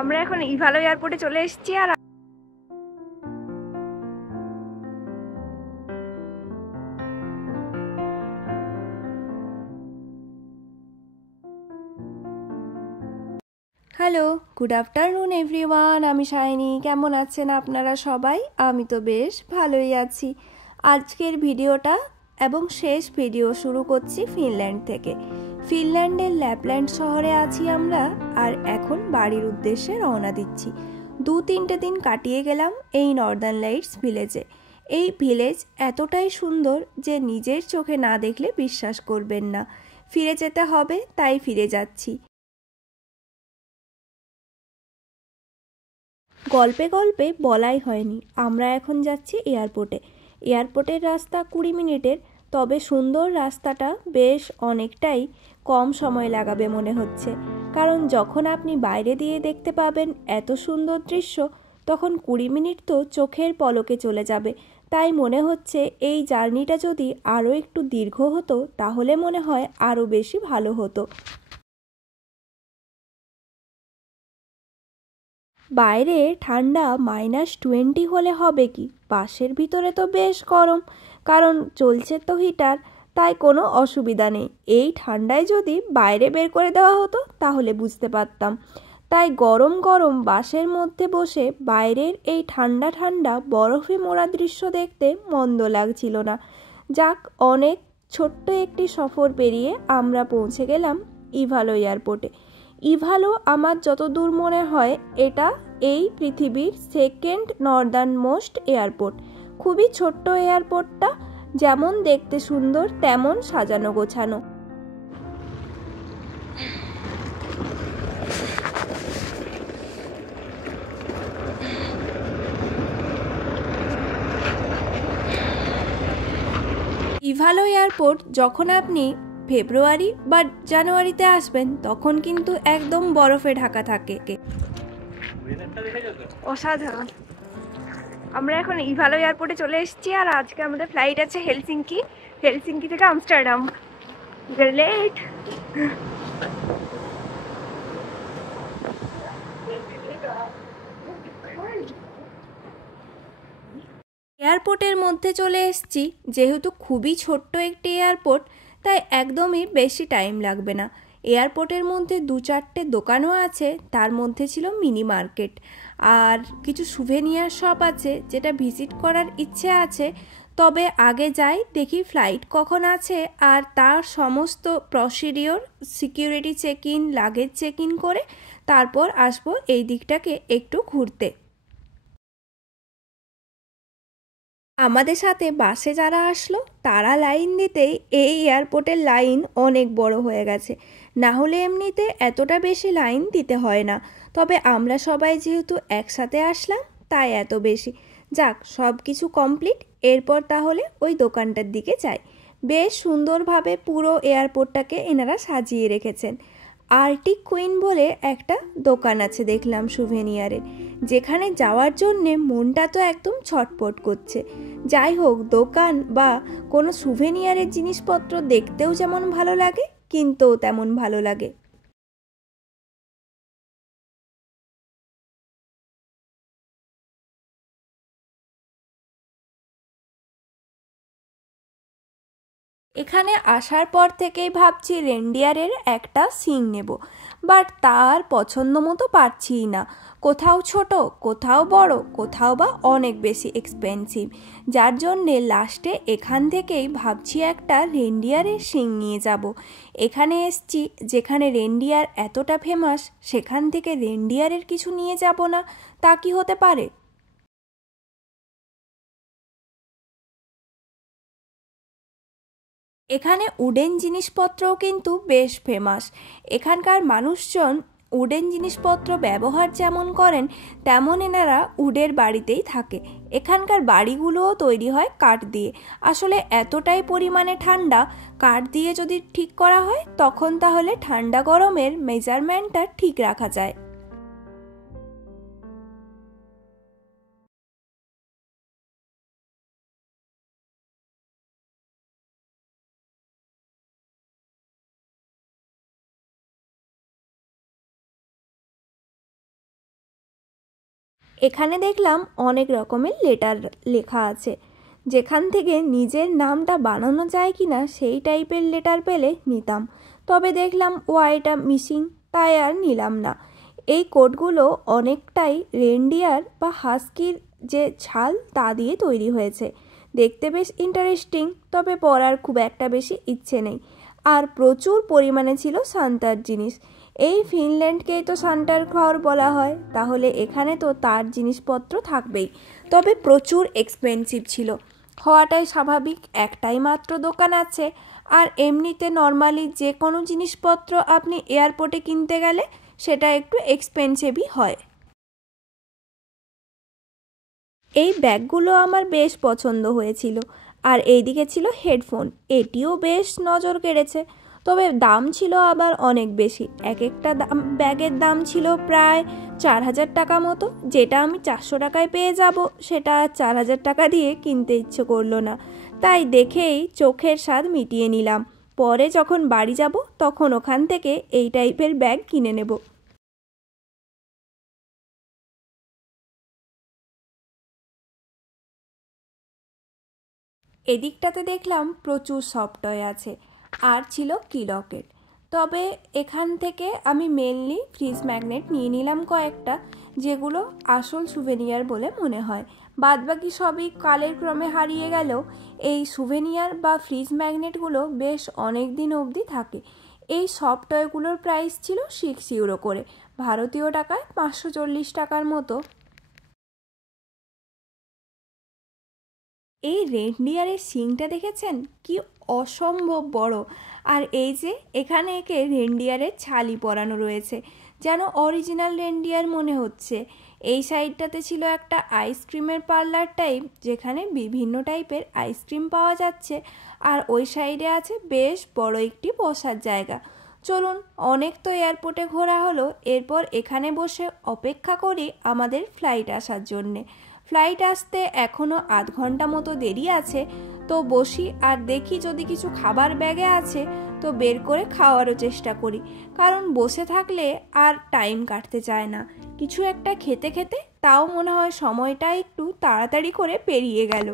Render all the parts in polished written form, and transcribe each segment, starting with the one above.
আমরা এখন ইভালো এয়ারপোর্টে চলে এসেছি। আর হ্যালো, গুড আফটারনুন এভরিওয়ান। আমি শাইনি। কেমন আছেন আপনারা সবাই? আমি তো বেশ ভালোই আছি। আজকের ভিডিওটা এবং শেষ ভিডিও শুরু করছি ফিনল্যান্ড থেকে। ফিনল্যান্ডের ল্যাপল্যান্ড শহরে আছি আমরা, আর এখন বাড়ির উদ্দেশ্যে রওনা দিচ্ছি। 2-3 দিন কাটিয়ে গেলাম এই নর্দার্ন লাইটস ভিলেজে। এই ভিলেজ এতটাই সুন্দর যে নিজের চোখে না দেখলে বিশ্বাস করবেন না। ফিরে যেতে হবে, তাই ফিরে যাচ্ছি। গল্পে গল্পে বলাই হয়নি, আমরা এখন যাচ্ছি এয়ারপোর্টে। এয়ারপোর্টের রাস্তা 20 মিনিটের, তবে সুন্দর রাস্তাটা বেশ অনেকটাই কম সময় লাগাবে মনে হচ্ছে। কারণ যখন আপনি বাইরে দিয়ে দেখতে পাবেন এত সুন্দর দৃশ্য, তখন 20 মিনিট তো চোখের পলকে চলে যাবে। তাই মনে হচ্ছে এই জার্নিটা যদি আরও একটু দীর্ঘ হতো তাহলে মনে হয় আরও বেশি ভালো হতো। বাইরে ঠান্ডা -20 হলে হবে কি, বাসের ভিতরে তো বেশ গরম, কারণ চলছে তো হিটার, তাই কোনো অসুবিধা নেই। এই ঠান্ডায় যদি বাইরে বের করে দেওয়া হতো তাহলে বুঝতে পারতাম। তাই গরম গরম বাসের মধ্যে বসে বাইরের এই ঠান্ডা ঠান্ডা বরফে মোড়া দৃশ্য দেখতে মন্দ লাগছিল না। যাক, অনেক ছোট্ট একটি সফর পেরিয়ে আমরা পৌঁছে গেলাম ইভালো এয়ারপোর্টে। ইভালো আমার যতদূর মনে হয় এটা এই পৃথিবীর সেকেন্ড নর্দার্ন মোস্ট এয়ারপোর্ট। খুবই ছোট্ট এয়ারপোর্টটা, যেমন দেখতে সুন্দর তেমন সাজানো গোছানো। ইভালো এয়ারপোর্ট যখন আপনি ফেব্রুয়ারি বা জানুয়ারিতে আসবেন তখন কিন্তু একদম বরফে ঢাকা থাকে। অসাধারণ। আমরা এখন ইভালো এয়ারপোর্টে চলে এসেছি, আর আজকে আমাদের ফ্লাইট আছে হেলসিঙ্কি। হেলসিঙ্কি থেকে আমস্টারডাম। লেট। এয়ারপোর্টের মধ্যে চলে এসেছি। যেহেতু খুবই ছোট্ট একটি এয়ারপোর্ট, তাই একদমই বেশি টাইম লাগবে না। এয়ারপোর্টের মধ্যে 2-4টে দোকানও আছে, তার মধ্যে ছিল মিনি মার্কেট, আর কিছু সুভেনিয়ার শপ আছে যেটা ভিজিট করার ইচ্ছে আছে। তবে আগে যাই দেখি ফ্লাইট কখন আছে, আর তার সমস্ত procedure, security check in, luggage check in করে তারপর আসবো এই দিকটাকে একটু ঘুরতে। আমাদের সাথে বাসে যারা আসলো তারা লাইন দিতেই এই এয়ারপোর্টের লাইন অনেক বড় হয়ে গেছে। না হলে এমনিতে এতটা বেশি লাইন দিতে হয় না, তবে আমরা সবাই যেহেতু একসাথে আসলাম তাই এত বেশি। যাক, সব কিছু কমপ্লিট। এরপর তাহলে ওই দোকানটার দিকে যাই। বেশ সুন্দরভাবে পুরো এয়ারপোর্টটাকে এনারা সাজিয়ে রেখেছেন। আর্টিক কুইন বলে একটা দোকান আছে দেখলাম সুভেনিয়ারের, যেখানে যাওয়ার জন্যে মনটা তো একদম ছটপট করছে। যাই হোক, দোকান বা কোনো সুভেনিয়ারের জিনিসপত্র দেখতেও যেমন ভালো লাগে, কিনতেও তেমন ভালো লাগে। এখানে আসার পর থেকেই ভাবছি রেন্ডিয়ারের একটা সিং নেব, বাট তার পছন্দ মতো পারছিই না। কোথাও ছোট, কোথাও বড়, কোথাও বা অনেক বেশি এক্সপেন্সিভ, যার জন্যে লাস্টে এখান থেকেই ভাবছি একটা রেন্ডিয়ারের সিং নিয়ে যাব। এখানে এসছি যেখানে রেন্ডিয়ার এতটা ফেমাস, সেখান থেকে রেন্ডিয়ারের কিছু নিয়ে যাব না, তা কি হতে পারে? এখানে উডেন জিনিসপত্রও কিন্তু বেশ ফেমাস। এখানকার মানুষজন উডেন জিনিসপত্র ব্যবহার যেমন করেন, তেমন এনারা উডের বাড়িতেই থাকে। এখানকার বাড়িগুলোও তৈরি হয় কাঠ দিয়ে। আসলে এতটাই পরিমাণে ঠান্ডা, কাঠ দিয়ে যদি ঠিক করা হয় তখন তাহলে ঠান্ডা গরমের মেজারমেন্টটা ঠিক রাখা যায়। এখানে দেখলাম অনেক রকমের লেটার লেখা আছে, যেখান থেকে নিজের নামটা বানানো যায় কি না সেই টাইপের লেটার পেলে নিতাম। তবে দেখলাম ওয়াইটা মিসিং, তাই আর নিলাম না। এই কোটগুলো অনেকটাই রেনডিয়ার বা হাস্কির যে ছাল তা দিয়ে তৈরি হয়েছে। দেখতে বেশ ইন্টারেস্টিং, তবে পরার খুব একটা বেশি ইচ্ছে নেই। আর প্রচুর পরিমাণে ছিল সান্তার জিনিস। এই ফিনল্যান্ডকেই তো সান্টার ঘর বলা হয়, তাহলে এখানে তো তার জিনিসপত্র থাকবেই। তবে প্রচুর এক্সপেন্সিভ ছিল, হওয়াটাই স্বাভাবিক। একটাই মাত্র দোকান আছে, আর এমনিতে নর্মালি যে কোনো জিনিসপত্র আপনি এয়ারপোর্টে কিনতে গেলে সেটা একটু এক্সপেন্সিভই হয়। এই ব্যাগগুলো আমার বেশ পছন্দ হয়েছিল। আর এইদিকে ছিল হেডফোন, এটিও বেশ নজর কেড়েছে। তবে দাম ছিল আবার অনেক বেশি। এক একটা ব্যাগের দাম ছিল প্রায় 4000 টাকা মতো। যেটা আমি 400 টাকায় পেয়ে যাব, সেটা 4000 টাকা দিয়ে কিনতে ইচ্ছে করলো না। তাই দেখেই চোখের স্বাদ মিটিয়ে নিলাম। পরে যখন বাড়ি যাব তখন ওখান থেকে এই টাইপের ব্যাগ কিনে নেব। এদিকটাতে দেখলাম প্রচুর সফটওয়্যার আছে, আর ছিল কি লকেট। তবে এখান থেকে আমি মেনলি ফ্রিজ ম্যাগনেট নিয়ে নিলাম কয়েকটা, যেগুলো আসল সুভেনিয়ার বলে মনে হয়। বাদবাকি সবই কালের ক্রমে হারিয়ে গেলেও এই সুভেনিয়ার বা ফ্রিজ ম্যাগনেটগুলো বেশ অনেক দিন অবধি থাকে। এই সফটওয়্যারগুলোর প্রাইস ছিল 6 ইউরো করে, ভারতীয় টাকায় 540 টাকার মতো। এই রেনডিয়ারের শিংটা দেখেছেন, কি অসম্ভব বড়। আর এই যে এখানে একে রেনডিয়ারের ছালি পরানো রয়েছে, যেন অরিজিনাল রেনডিয়ার মনে হচ্ছে। এই সাইডটাতে ছিল একটা আইসক্রিমের পার্লার টাইপ, যেখানে বিভিন্ন টাইপের আইসক্রিম পাওয়া যাচ্ছে। আর ওই সাইডে আছে বেশ বড় একটি বসার জায়গা। চলুন, অনেক তো এয়ারপোর্টে ঘোরা হলো, এরপর এখানে বসে অপেক্ষা করি আমাদের ফ্লাইট আসার জন্যে। ফ্লাইট আসতে এখনও আধ ঘন্টা মতো দেরি আছে। তো বসি আর দেখি যদি কিছু খাবার ব্যাগে আছে তো বের করে খাওয়ারও চেষ্টা করি, কারণ বসে থাকলে আর টাইম কাটতে চায় না। কিছু একটা খেতে খেতে তাও মনে হয় সময়টা একটু তাড়াতাড়ি করে পেরিয়ে গেল।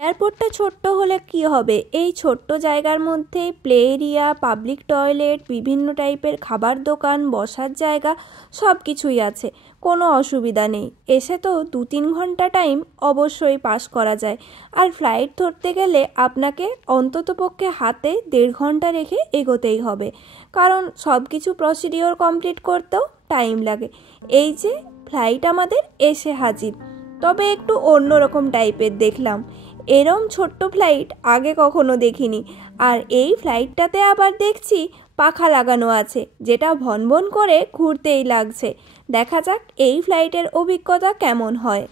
এয়ারপোর্টটা ছোট্ট হলে কি হবে, এই ছোট্ট জায়গার মধ্যে প্লে এরিয়া, পাবলিক টয়লেট, বিভিন্ন টাইপের খাবার দোকান, বসার জায়গা সব কিছুই আছে। কোনো অসুবিধা নেই। এসে তো 2-3 ঘন্টা টাইম অবশ্যই পাস করা যায়। আর ফ্লাইট ধরতে গেলে আপনাকে অন্ততপক্ষে হাতে 1.5 ঘন্টা রেখে এগোতেই হবে, কারণ সব কিছু প্রসিডিওর কমপ্লিট করতেও টাইম লাগে। এই যে ফ্লাইট আমাদের এসে হাজির, তবে একটু অন্যরকম টাইপের দেখলাম। এরম ছোট্ট ফ্লাইট আগে কখনো দেখিনি। আর এই ফ্লাইটটাতে আবার দেখছি পাখা লাগানো আছে, যেটা ভনভন করে ঘুরতেই লাগছে। দেখা যাক এই ফ্লাইটের অভিজ্ঞতা কেমন হয়।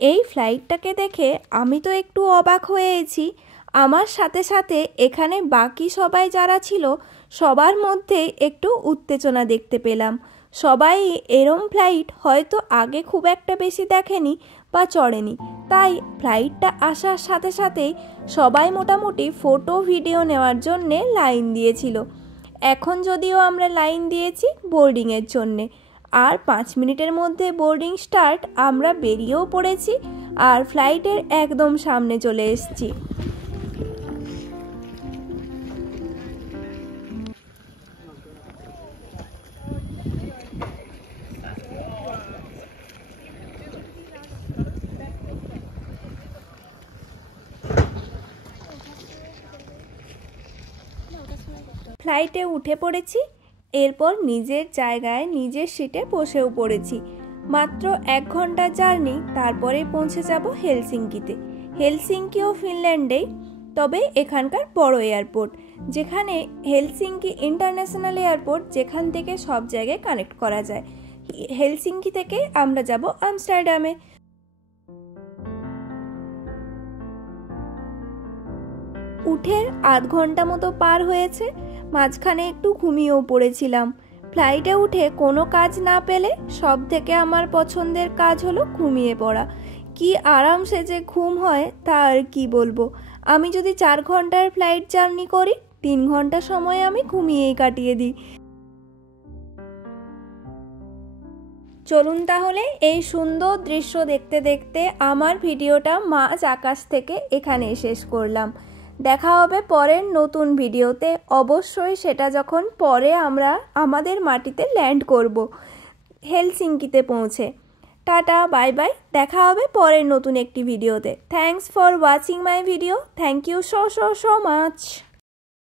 এই ফ্লাইটটাকে দেখে আমি তো একটু অবাক হয়েছি। আমার সাথে সাথে এখানে বাকি সবাই যারা ছিল সবার মধ্যে একটু উত্তেজনা দেখতে পেলাম। সবাই এরম ফ্লাইট হয়তো আগে খুব একটা বেশি দেখেনি বা চড়েনি, তাই ফ্লাইটটা আসার সাথে সাথেই সবাই মোটামুটি ফটো ভিডিও নেওয়ার জন্যে লাইন দিয়েছিল। এখন যদিও আমরা লাইন দিয়েছি বোর্ডিংয়ের জন্যে, আর 5 মিনিটের মধ্যে বোর্ডিং স্টার্ট। আমরা বেরিয়েও পড়েছি আর ফ্লাইটের একদম সামনে চলে এসেছি। ফ্লাইটে উঠে পড়েছি, এরপর নিজের জায়গায় নিজের সিটে বসেও পড়েছি। মাত্র 1 ঘন্টার জার্নি, তারপরে পৌঁছে যাব হেলসিঙ্কিতে। হেলসিঙ্কিও ফিনল্যান্ডেই, তবে এখানকার বড় এয়ারপোর্ট, যেখানে হেলসিঙ্কি ইন্টারন্যাশনাল এয়ারপোর্ট, যেখান থেকে সব জায়গায় কানেক্ট করা যায়। হেলসিঙ্কি থেকে আমরা যাব আমস্টারডামে। উঠে আধ ঘন্টা মতো পার হয়েছে, মাঝখানে একটু ঘুমিয়েও পড়েছিলাম। ফ্লাইটে উঠে কোনো কাজ না পেলে সব থেকে আমার পছন্দের কাজ হলো ঘুমিয়ে পড়া। কি আরামসে যে ঘুম হয় তা আর কি বলবো। আমি যদি 4 ঘন্টার ফ্লাইট জার্নি করি 3 ঘন্টা সময় আমি ঘুমিয়েই কাটিয়ে দিই। চলুন তাহলে এই সুন্দর দৃশ্য দেখতে দেখতে আমার ভিডিওটা মাঝ আকাশ থেকে এখানে শেষ করলাম। দেখা হবে পরের নতুন ভিডিওতে, অবশ্যই সেটা যখন পরে আমরা আমাদের মাটিতে ল্যান্ড করব হেলসিঙ্কিতে পৌঁছে। টাটা, বাই বাই, দেখা হবে পরের নতুন একটি ভিডিওতে। Thanks for watching my video. Thank you so much.